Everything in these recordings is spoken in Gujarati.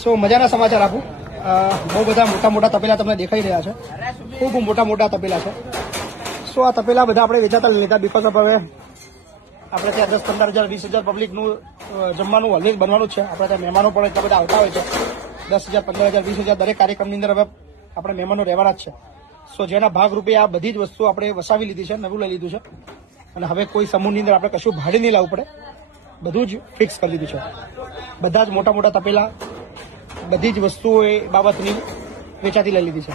સો મજાના સમાચાર આપું. બહુ બધા મોટા મોટા તપેલા તમને દેખાઈ રહ્યા છે. ખૂબ મોટા મોટા તપેલા છે. સો આ તપેલા બધા આપણે વેચાતા લીધા બીકોઝ ઓફ હવે આપણે ત્યાં 10-15 હજાર 20,000 પબ્લિકનું જમવાનું ઓલવેઝ બનવાનું જ છે. આપણે ત્યાં મહેમાનો પણ એટલા બધા આવતા હોય છે. 10,000, 15,000, 20,000 દરેક કાર્યક્રમની અંદર હવે આપણે મહેમાનો રહેવાના જ છે. સો જેના ભાગરૂપે આ બધી જ વસ્તુ આપણે વસાવી લીધી છે, નવું લઈ લીધું છે. અને હવે કોઈ સમૂહની અંદર આપણે કશું ભાડે નહીં લાવવું પડે, બધું જ ફિક્સ કરી દીધું છે. બધા જ મોટા મોટા તપેલા, બધી જ વસ્તુઓ એ બાબતની વેચાતી લઈ લીધી છે.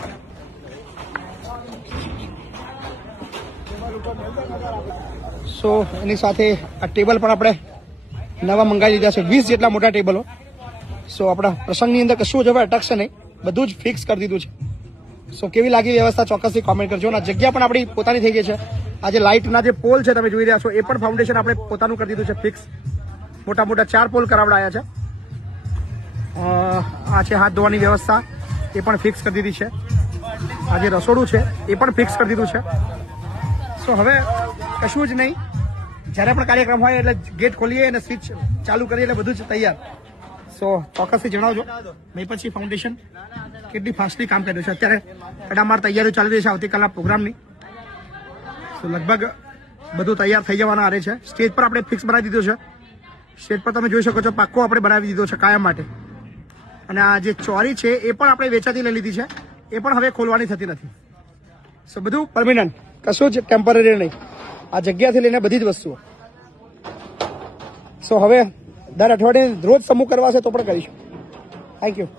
સો એની સાથે આ ટેબલ પણ આપણે નવા મંગાવી લીધા છે, 20 જેટલા મોટા ટેબલો. સો આપણા પ્રસંગની અંદર કશું જ હવે અટકશે નહીં, બધું જ ફિક્સ કરી દીધું છે. સો કેવી લાગી વ્યવસ્થા ચોક્કસથી કોમેન્ટ કરજો. અને જગ્યા પણ આપણી પોતાની થઈ ગઈ છે. આજે લાઇટના જે પોલ છે તમે જોઈ રહ્યા છો એ પણ ફાઉન્ડેશન આપણે પોતાનું કરી દીધું છે ફિક્સ. મોટા મોટા 4 પોલ કરાવડાયા છે. આ છે હાથ ધોવાની વ્યવસ્થા, એ પણ ફિક્સ કરી દીધી છે. આ જે રસોડું છે એ પણ ફિક્સ કરી દીધું છે. સો હવે કશું જ નહીં, જ્યારે પણ કાર્યક્રમ હોય એટલે ગેટ ખોલીએ અને સ્વિચ ચાલુ કરીએ એટલે બધું જ તૈયાર. સો ચોક્કસથી જણાવજો મેં પછી ફાઉન્ડેશન કેટલી ફાસ્ટલી કામ કર્યું છે. અત્યારે અડામાર તૈયારીઓ ચાલી રહી છે આવતીકાલના પ્રોગ્રામની. તો લગભગ બધું તૈયાર થઈ જવાના આરે છે. સ્ટેજ પર આપણે ફિક્સ બનાવી દીધું છે. સ્ટેજ પર તમે જોઈ શકો છો પાક્કો આપણે બનાવી દીધો છે કાયમ માટે. અને આ જે ચોરી છે એ પણ આપણે વેચાતી લઈ લીધી છે, એ પણ હવે ખોલવાની થતી નથી. સો બધું પરમિનન્ટ, કશું જ ટેમ્પરરી નહીં. આ જગ્યાથી લઈને બધી જ વસ્તુઓ. સો હવે દર અઠવાડિયે રોજ સમૂહ કરવા છે તો પણ કરીશું. Thank you.